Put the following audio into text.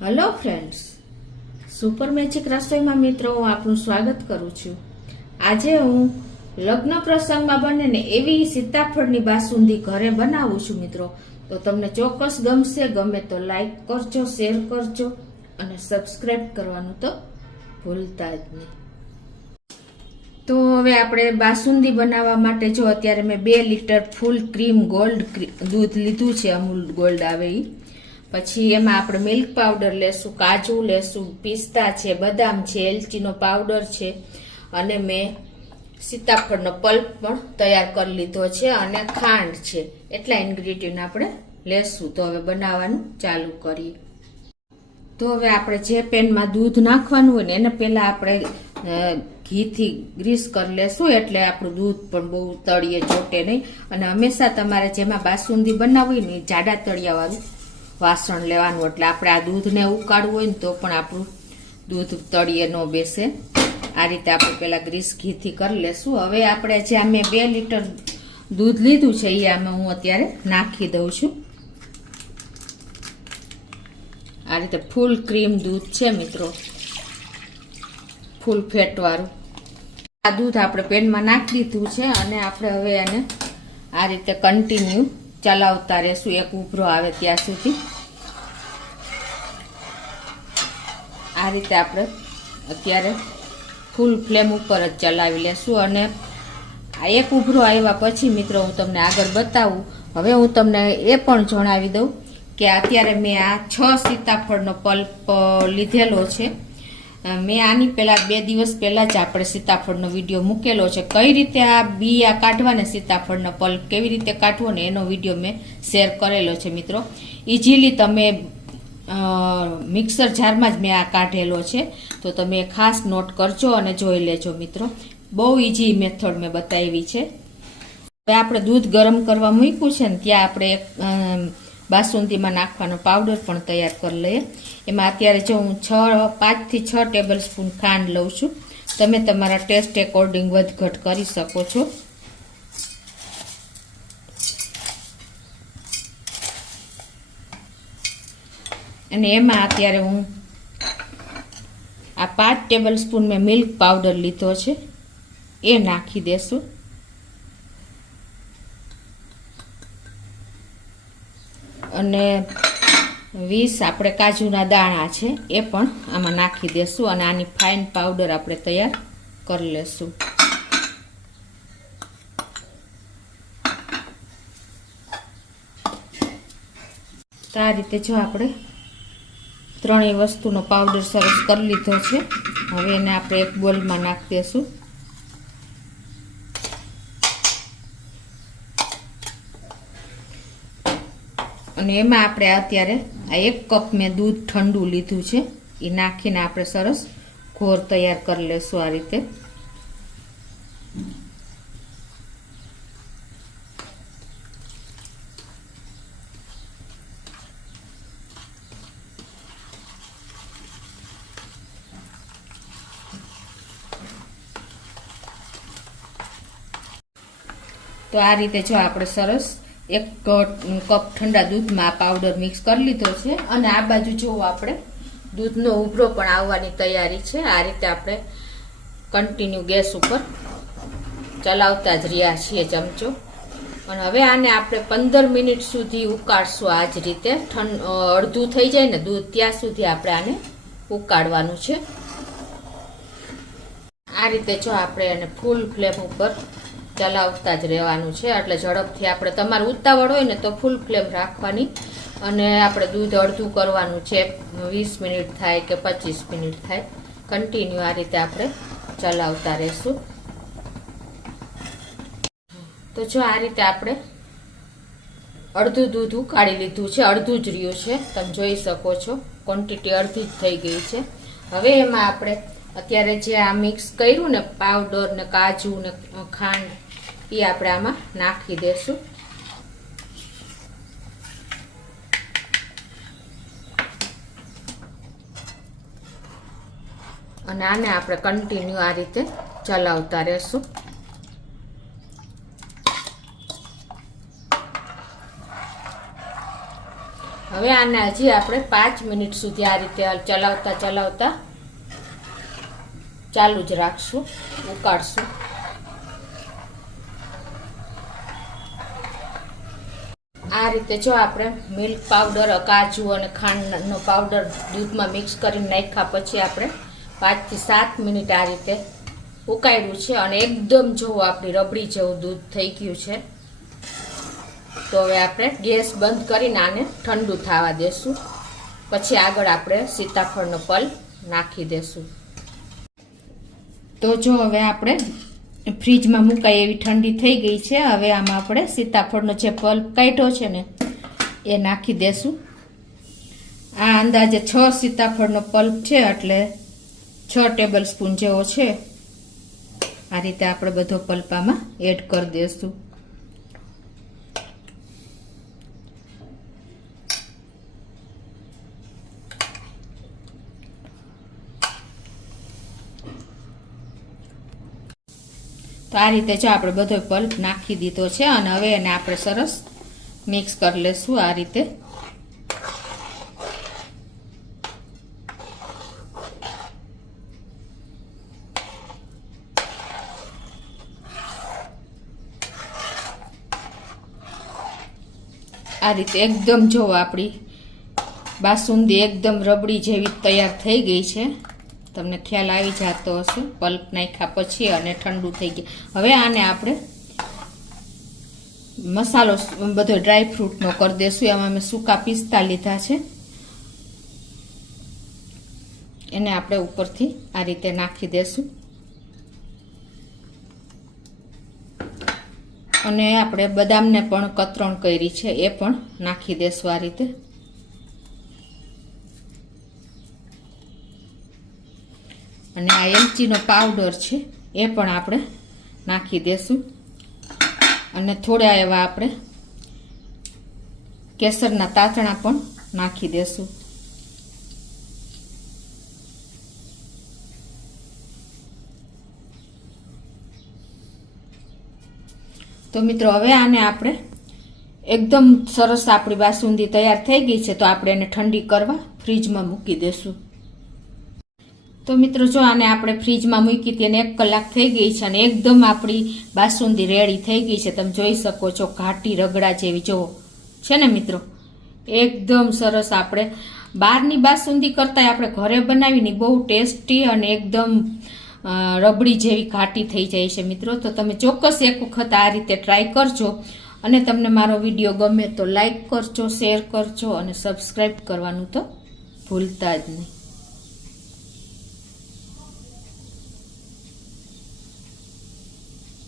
Hello friends, super magic રસોઈમાં મિત્રો હું આપનું સ્વાગત કરું છું। આજે હું લગ્ન પ્રસંગમાં બને ને એવી સીતાફળની બાસુંદી ઘરે બનાવું છું મિત્રો। તો તમને ચોક્કસ ગમશે, ગમે તો લાઈક કરજો, શેર કરજો અને સબસ્ક્રાઇબ કરવાનું તો ભૂલતા જ નહીં। તો હવે આપણે બાસુંદી બનાવવા માટે જો અત્યારે મેં 2 લીટર ફૂલ ક્રીમ ગોલ્ડ દૂધ લીધું છે, અમૂલ ગોલ્ડ આવે ઈ। પછી એમાં આપણે મિલ્ક પાવડર લેશું, કાજુ લેશું, પિસ્તા છે, બદામ છે, એલચીનો પાવડર છે અને મેં સીતાફળનો પલ્પ પણ તૈયાર કરી લીધો છે અને ખાંડ છે। એટલા ઇન્ગ્રેડિયન્ટ આપણે લેશું। તો હવે બનાવવાનું ચાલુ કરીએ। તો હવે આપણે જે પેનમાં દૂધ નાખવાનું હોય ને એને પહેલા આપણે ઘીથી ગ્રીસ કરી લેશું, એટલે આપણું દૂધ પણ બહુ તળિયે ચોટે નહીં। અને હંમેશા તમારે જેમાં બાસુંદી બનાવવી ને જાડા તળિયાવાળું વાસણ લેવાનું, એટલે આપણે આ દૂધને ઉકાળવું હોય ને તો પણ આપણું દૂધ તળિયે ન બેસે। આ રીતે આપણે પહેલા ગ્રીસ ઘીથી કરી લેશું। હવે આપણે જે મેં 2 લીટર દૂધ લીધું છે એ આમાં હું અત્યારે નાખી દઉં છું। આ રીતે ફૂલ ક્રીમ દૂધ છે મિત્રો, ફૂલ ફેટ વાળું। આ દૂધ આપણે પેનમાં નાખી દીધું છે અને આપણે હવે એને આ રીતે કન્ટિન્યુ ચલાવતા રહેશું એક ઉભરો આવે ત્યાં સુધી। આ રીતે આપણે અત્યારે ફૂલ ફ્લેમ ઉપર જ ચલાવી લેશું અને આ એક ઉભરો આવ્યા પછી મિત્રો હું તમને આગળ બતાવું। હવે હું તમને એ પણ જણાવી દઉં કે અત્યારે મેં આ 6 સીતાફળનો પલ્પ લીધેલો છે। મેં આની પહેલા 2 દિવસ પહેલા જ આપણે સીતાફળનો વિડીયો મૂકેલો છે, કઈ રીતે આ બિયા કાઢવા ને સીતાફળનો પલ્પ કેવી રીતે કાઢવો ને એનો વિડીયો મેં શેર કરેલો છે મિત્રો। ઇઝીલી તમે મિક્સર જારમાં જ મેં આ કાઢેલો છે, તો તમે ખાસ નોટ કરજો અને જોઈ લેજો મિત્રો। બહુ ઇઝી મેથડ મેં બતાવી છે। હવે આપણે દૂધ ગરમ કરવા મૂક્યું છે ને ત્યાં આપણે એક બાસુંદીમાં નાખવાનો પાવડર પણ તૈયાર કરી લઈએ। એમાં અત્યારે જો હું 5 થી 6 ટેબલ સ્પૂન ખાંડ લઉં છું, તમે તમારા ટેસ્ટ એકોર્ડિંગ વધઘટ કરી શકો છો। અને એમાં અત્યારે હું આ 5 ટેબલ સ્પૂન મેં મિલ્ક પાવડર લીધો છે એ નાખી દેશું। અને 20 આપણે કાજુના દાણા છે એ પણ આમાં નાખી દેશું અને આની ફાઇન પાવડર આપણે તૈયાર કરી લેશું। તો આ રીતે જો આપણે ત્રણેય વસ્તુનો પાવડર સરસ કરી લીધો છે। હવે એને આપણે એક બોલમાં નાખી દેશું અને એમાં આપણે અત્યારે આ 1 કપ મેં દૂધ ઠંડુ લીધું છે એ નાખીને આપણે સરસ ઘોર તૈયાર કરી લેશું આ રીતે। તો આ રીતે જો આપણે સરસ 1 કપ ઠંડા દૂધમાં પાવડર મિક્સ કરી લીધો છે અને આ બાજુ જો આપણે દૂધનો ઉભરો પણ આવવાની તૈયારી છે। આ રીતે આપણે કન્ટિન્યુ ગેસ ઉપર ચલાવતા જ રહ્યા છીએ ચમચો। અને હવે આને આપણે 15 મિનિટ સુધી ઉકાળશું। આ જ રીતે અડધું થઈ જાય ને દૂધ ત્યાં સુધી આપણે આને ઉકાળવાનું છે। આ રીતે જો આપણે એને ફૂલ ફ્લેમ ઉપર ચલાવતા જ રહેવાનું છે, એટલે ઝડપથી આપણે તમારે ઉતાવળ હોય ને તો ફૂલ ફ્લેમ રાખવાની અને આપણે દૂધ અડધું કરવાનું છે। 20 મિનિટ થાય કે 25 મિનિટ થાય, કન્ટિન્યુ આ રીતે આપણે ચલાવતા રહેશું। તો જો આ રીતે આપણે અડધું દૂધ ઉકાળી લીધું છે, અડધું જ રહ્યું છે, તમે જોઈ શકો છો ક્વોન્ટિટી અડધી જ થઈ ગઈ છે। હવે એમાં આપણે અત્યારે જે આ મિક્સ કર્યું ને પાવડર ને કાજુ ને ખાંડ એ આપણે આમાં નાખી દેશું। અને આને આપણે કન્ટિન્યુ આ રીતે ચલાવતા રહેશું। હવે આને હજી આપણે 5 મિનિટ સુધી આ રીતે ચલાવતા ચલાવતા ચાલુ જ રાખશું, ઉકાળશું. આ રીતે જો આપણે મિલ્ક પાવડર, કાજુ અને ખાંડનો પાવડર દૂધમાં મિક્સ કરીને નાખ્યા પછી આપણે 5 થી 7 મિનિટ આ રીતે ઉકાળ્યું છે અને એકદમ જો આપણી રબડી જેવું દૂધ થઈ ગયું છે. તો હવે આપણે ગેસ બંધ કરીને આને ઠંડુ થવા દેશું. પછી આગળ આપણે સીતાફળનો પલ્પ નાખી દેશું. તો જો હવે આપણે ફ્રીજમાં મુકાય એવી ઠંડી થઈ ગઈ છે. હવે આમાં આપણે સીતાફળનો જે પલ્પ કાઢ્યો છે ને એ નાખી દેશું. આ અંદાજે 6 સીતાફળનો પલ્પ છે એટલે 6 ટેબલ સ્પૂન જેવો છે. આ રીતે આપણે બધો પલ્પ આમાં એડ કરી દેશું. તો આ રીતે જો આપણે બધો પલ્પ નાખી દીધો છે અને હવે એને આપણે સરસ મિક્સ કરી લેશું. આ રીતે એકદમ જો આપણી બાસુંદી એકદમ રબડી જેવી તૈયાર થઈ ગઈ છે. તમને ખ્યાલ આવી જતો હશે પલ્પ નાખ્યા પછી અને ઠંડુ થઈ ગયું. હવે આને આપણે મસાલો બધો ડ્રાય ફ્રૂટનો કરી દેશું. એમાં મેં સૂકા પિસ્તા લીધા છે, એને આપણે ઉપરથી આ રીતે નાખી દેશું. અને આપણે બદામને પણ કતરણ કરી છે એ પણ નાખી દેશું આ રીતે. અને આ એલચીનો પાવડર છે એ પણ આપણે નાખી દેશું. અને થોડા એવા આપણે કેસરના તાતણા પણ નાખી દેશું. તો મિત્રો હવે આને આપણે એકદમ સરસ આપણી બાસુંદી તૈયાર થઈ ગઈ છે. તો આપણે એને ઠંડી કરવા ફ્રીજમાં મૂકી દેશું. તો મિત્રો જો આને આપણે ફ્રીજમાં મૂકી હતી અને 1 કલાક થઈ ગઈ છે અને એકદમ આપણી બાસુંદી રેડી થઈ ગઈ છે. તમે જોઈ શકો છો ઘાટી રગડા જેવી જો છે ને મિત્રો, એકદમ સરસ. આપણે બહારની બાસુંદી કરતાં આપણે ઘરે બનાવીને બહુ ટેસ્ટી અને એકદમ રબડી જેવી ઘાટી થઈ જાય છે મિત્રો. તો તમે ચોક્કસ એક વખત આ રીતે ટ્રાય કરજો. અને તમને મારો વિડીયો ગમે તો લાઈક કરજો, શેર કરજો અને સબસ્ક્રાઈબ કરવાનું તો ભૂલતા જ નહીં.